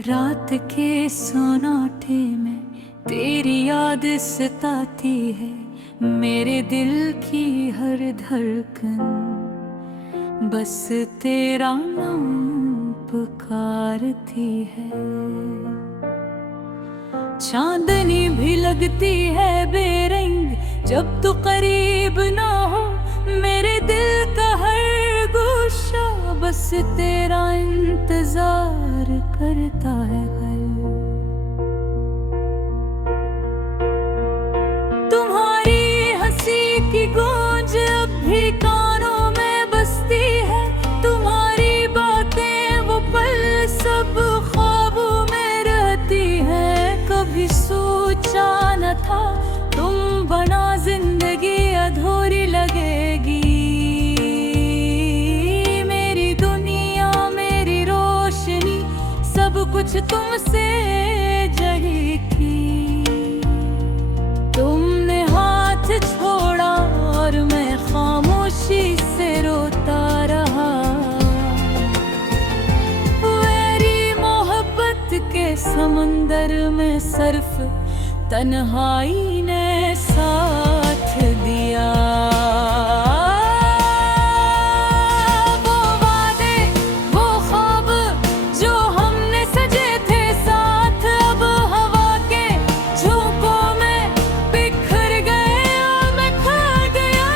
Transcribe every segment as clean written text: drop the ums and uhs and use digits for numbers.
रात के सोनाटे में तेरी याद सताती है, मेरे दिल की हर धड़कन बस तेरा नाम पुकारती है। चांदनी भी लगती है बेरंग जब तू करीब ना हो, मेरे दिल का हर गोशा बस तेरा इंतजार करता है। तुम्हारी हंसी की गूंज अब भी कानों में बसती है, तुम्हारी बातें वो पल सब ख्वाबों में रहती है। कभी सोचा न था तुम बना जिंदगी अधूरी लगेगी, मेरी दुनिया मेरी रोशनी सब कुछ तुमसे जड़ी थी। तुमने हाथ छोड़ा और मैं खामोशी से रोता रहा, मेरी मोहब्बत के समंदर में सिर्फ तन्हाई ने साथ दिया। वो वादे वो ख्वाब जो हमने सजे थे साथ, अब हवा के झोंकों में बिखर गए और मैं खो गया।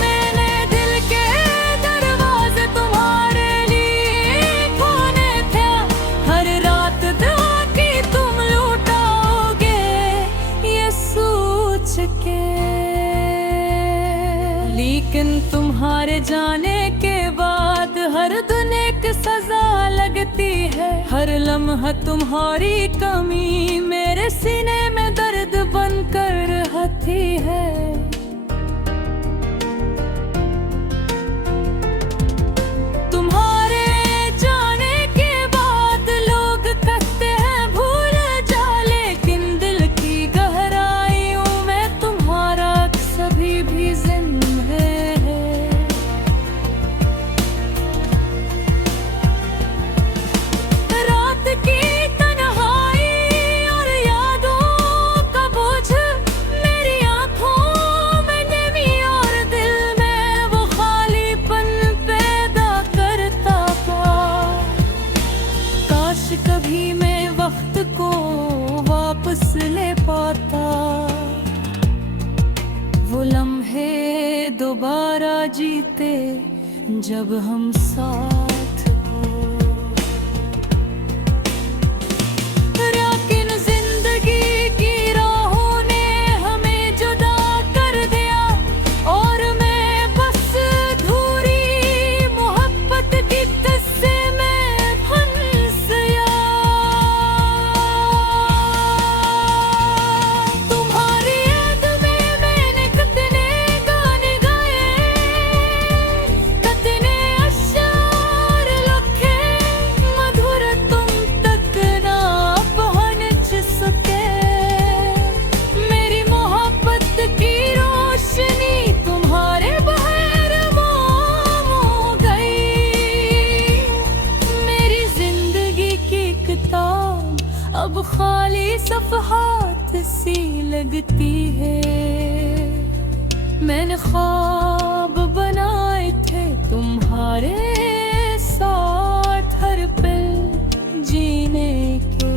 मैंने दिल के दरवाजे तुम्हारे लिए खोले थे, हर रात दुआ की तुम लौटाओगे ये सोच के। लेकिन तुम्हारे जाने के बाद हर दिन एक सजा लगती है, हर लम्हा तुम्हारी कमी मेरे सीने में दर्द बनकर रहती है। तुम्हारे जाने के बाद लोग कहते हैं भूल जा, लेकिन दिल की गहराइयों में तुम्हारा अक्स अभी भी जिंदा है। रात की तन्हाई और यादों का बोझ मेरी आंखों में नमी और दिल में वो खालीपन पैदा करता था। काश कभी मैं वक्त को वापस ले पाता, वो लम्हे दोबारा जीते जब हम साथ हो। लेकिन जिंदगी की राहों ने हमें जुदा कर दिया और मैं बस अधूरी मोहब्बत की किस्से में फंस गया। तुम्हारी याद में मैंने कितने गाने गाए, कितने अश्शार लिखे, मधुर तुम तक ना पहुंच सके। मेरी मोहब्बत की रोशनी तुम्हारे बगैर मोम हो गई, मेरी जिंदगी की किताब अब खाली सफ़हात सी लगती है। मैंने ख्वाब बनाए थे तुम्हारे साथ हर पल जीने के,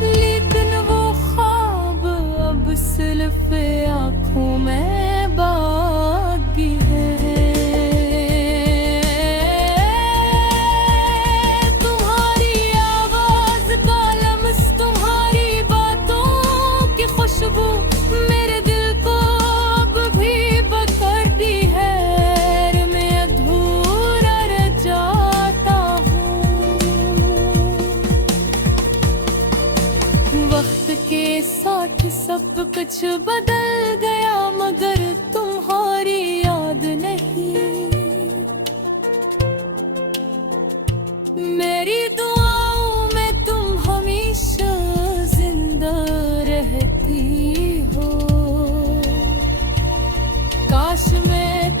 लेकिन वो ख्वाब अब सिर्फ आँखों में बाकी है। तुम्हारी आवाज़ का लम्स, तुम्हारी बातों की खुशबू मेरे दिल को अब भी पकड़ती है, और मैं अधूरा रह जाता हूँ। वक्त के साथ सब कुछ बदल गया मगर तुम्हारी याद नहीं। मेरी दुआओं में तुम हमेशा जिंदा रहती हो। काश मैं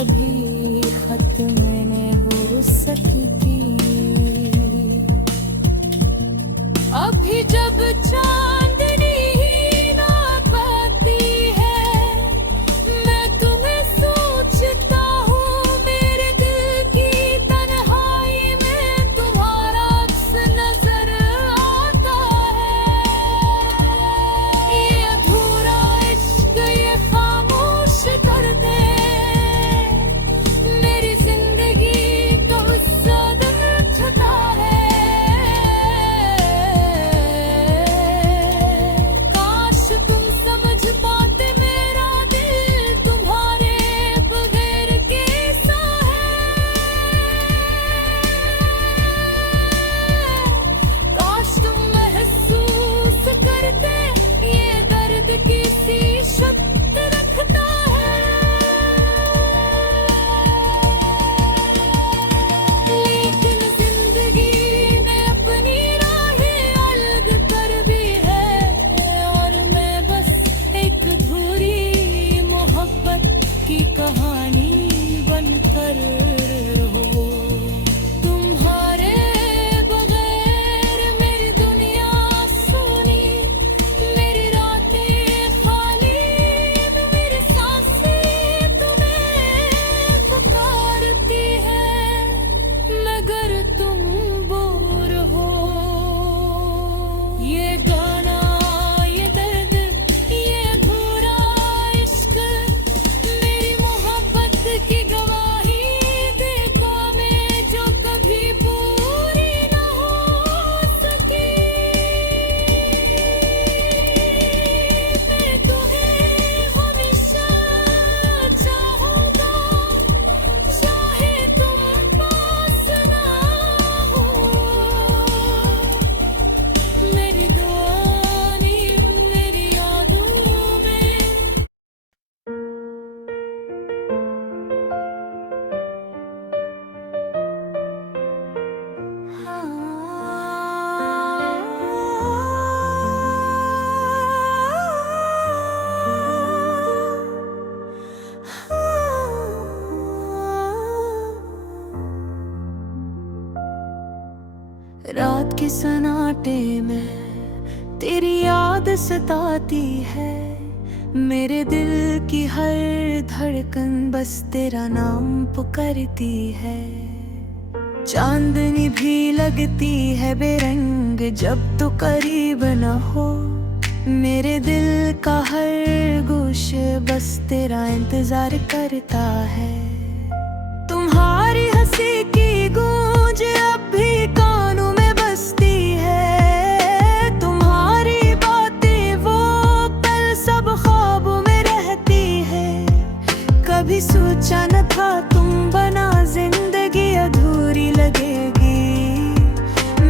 कभी खत मैंने हो सकी की। अभी जब चांदनी ही ना पाती है, मैं तुम्हें सोचता हूँ, मेरे दिल की तन्हाई में तुम्हारा अक्स नजर आता है। ये अधूरा इश्क ये खामोश कर दे मेरी जिंदगी को, उसका दिल छुटा है। काश तुम समझ पाते मेरा दिल तुम्हारे बगैर कैसा है। काश तुम महसूस करते ये दर्द किसी शब्द रखता है। लेकिन जिंदगी ने अपनी राहें अलग कर दी है, और मैं बस एक अधूरी मोहब्बत की कहानी बनकर हूँ। तुम्हारे बगैर मेरी दुनिया सुनी, मेरी रातें खाली, मेरी सांसें तुम्हें पुकारती है, मगर तुम बोर हो। ये गाना ये दर्द ये अधूरा इश्क, मेरी मोहब्बत की गवाही देखो मैं, जो कभी पूरी ना हो सकी। मैं तुम्हें हमेशा चाहूँगा, चाहे तुम पास ना हो। मेरी दुआनी मेरी यादों में। रात के सन्नाटे में तेरी याद सताती है, मेरे दिल की हर धड़कन बस तेरा नाम पुकारती है। चांदनी भी लगती है बेरंग जब तो करीब न हो, मेरे दिल का हर गोश बस तेरा इंतजार करता है। तुम्हारी हंसी की गूंज अब भी कानों में बसती है, तुम्हारी बातें वो पल सब ख्वाबों में रहती है। कभी सोचा न था तुम बना जिंदगी अधूरी लगेगी,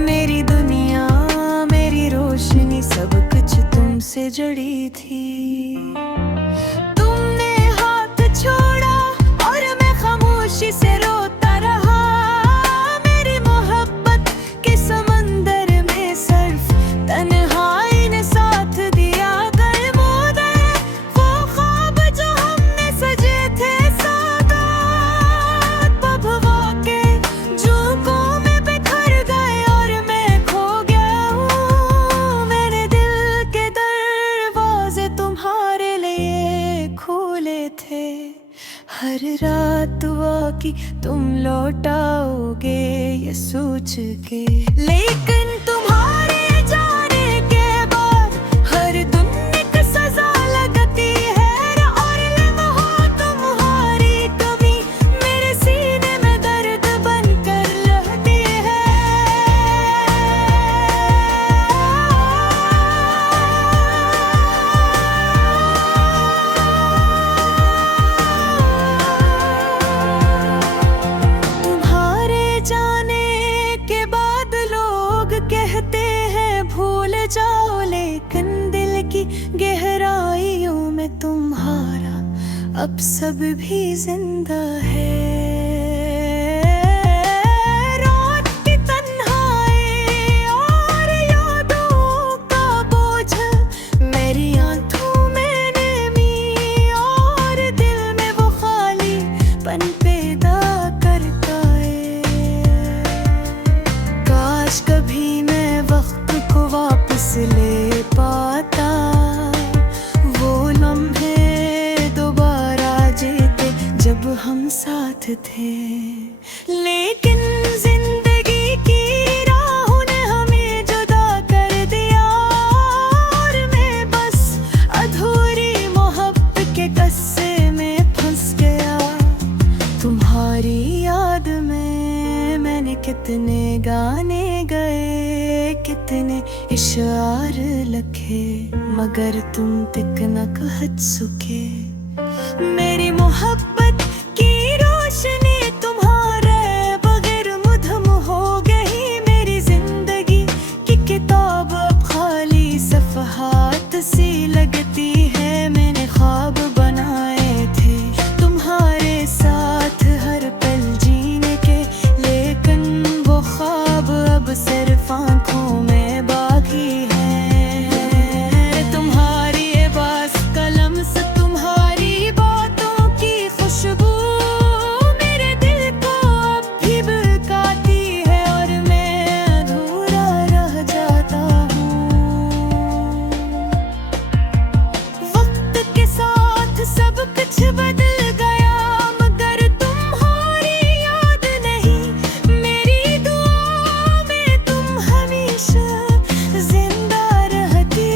मेरी दुनिया मेरी रोशनी सब कुछ तुमसे जड़ी थी। तुमने हाथ छोड़ा और मैं खामोशी से रोता रहा, मेरी मोहब्बत के समंदर में सिर्फ तन्हाई ने साथ दिया। गए वो ख्वाब जो हमने सजे थे साथ, बभवा के झोंकों में बिखर गए और मैं खो गया हूँ। मेरे दिल के दरवाजे तुम्हारे लिए खोले थे, हर रात दुआ की तुम लौटाओगे ये सोच के। लेकिन तुम्हारे जाने के बाद हर दिन एक सजा लगती है, और लम्हों तुम्हारी कमी मेरे सीने में दर्द बनकर रहती है। तुम्हारे जाने के बाद लोग कहते हैं भूल जाओ, लेकिन दिल की गहराइयों में तुम्हारा अब सब भी जिंदा है। रात की तन्हाई और यादों का बोझ मेरी आंखों में नमी, और दिल में वो खाली पन थे, लेकिन जिंदगी की राहों ने हमें जुदा कर दिया। और मैं बस अधूरी मोहब्बत के कस्से में फंस गया। तुम्हारी याद में मैंने कितने गाने गए, कितने इशार लिखे, मगर तुम तक न कह सके। मेरी मोहब्बत की रोशनी तुम्हारे बगैर मधुम हो गई। मेरी जिंदगी की किताब अब खाली सफ़हात सी लगती है। मैंने ख्वाब बनाए थे तुम्हारे साथ हर पल जीने के, लेकिन वो ख्वाब अब सिर्फ आँखों में बाकी है। तुम्हारी ये बास कलम से तुम्हारी बातों की खुशबू मेरे दिल को अब भी बहकाती है, और मैं अधूरा रह जाता हूँ। वक्त के साथ सब कुछ बदल गया, मगर तुम्हारी याद नहीं। मेरी दुआ में तुम हमेशा जिंदा रहती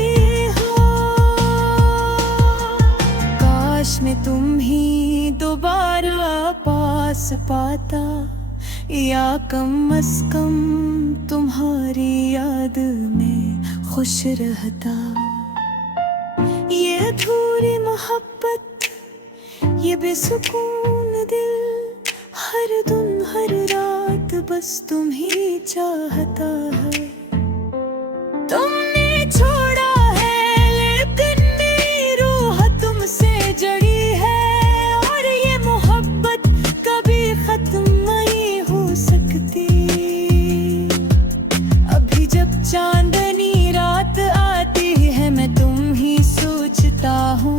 हो। काश मैं तुम ही दोबारा पास पाता, या कम अज कम तुम्हारी याद में खुश रहता। ये अधूरी मोहब्बत, ये बेसुकून दिल, हर दिन हर रात बस तुम ही चाहता है। तुमने छोड़ा है लेकिन मेरी रूह तुमसे जड़ी है, और ये मोहब्बत कभी खत्म नहीं हो सकती। अभी जब चांदनी रात आती है मैं तुम ही सोचता हूँ।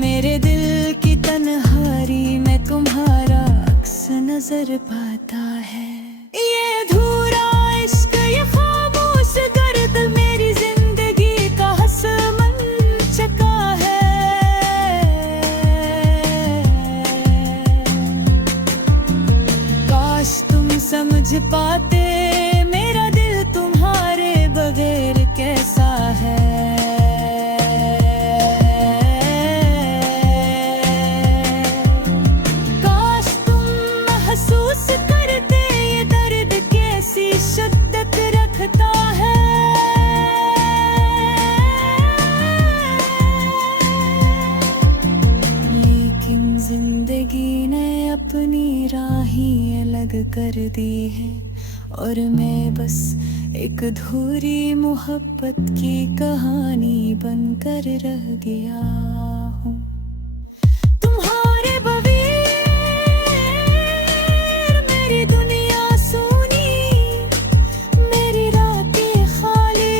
मेरे दिल की तन्हाई में तुम्हारा अक्स नजर पाता है। ये अधूरा इश्क, ये खामोश दर्द मेरी जिंदगी का हसमन चका है। काश तुम समझ पाते मेरा दिल तुम्हारे बगैर कैसा है। काश तुम महसूस करते ये दर्द कैसी शिद्दत रखता है। लेकिन जिंदगी ने अपनी राहें अलग कर दी है, और मैं बस एक अधूरी मोहब्बत की कहानी बनकर रह गया हूँ। तुम्हारे बगैर मेरी दुनिया सूनी, मेरी रातें खाली,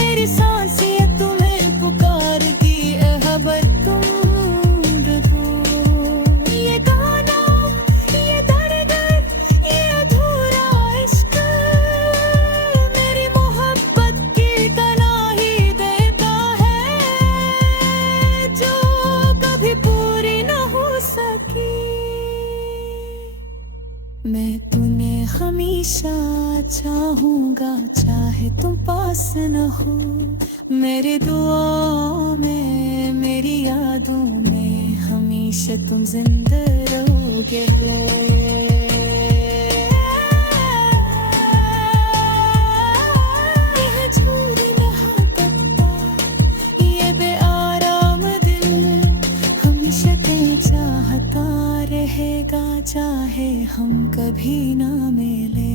मेरी सांसें तुम्हें पुकारती है खबर तुम देखो। ये गाना, ये दर्द, ये अधूरा इश्क मेरी मोहब्बत की तनाही देता है, जो कभी पूरी न हो सकी। मैं तुम्हें हमेशा चाहूँगा चाहे तुम पास न हो। मेरी दुआ में, मेरी यादों में हमेशा तुम जिंदा रहोगे। यह झूठ नहीं पता, ये बेआराम दिल हमेशा तेरे चाहता रहेगा, चाहे हम कभी ना मिले।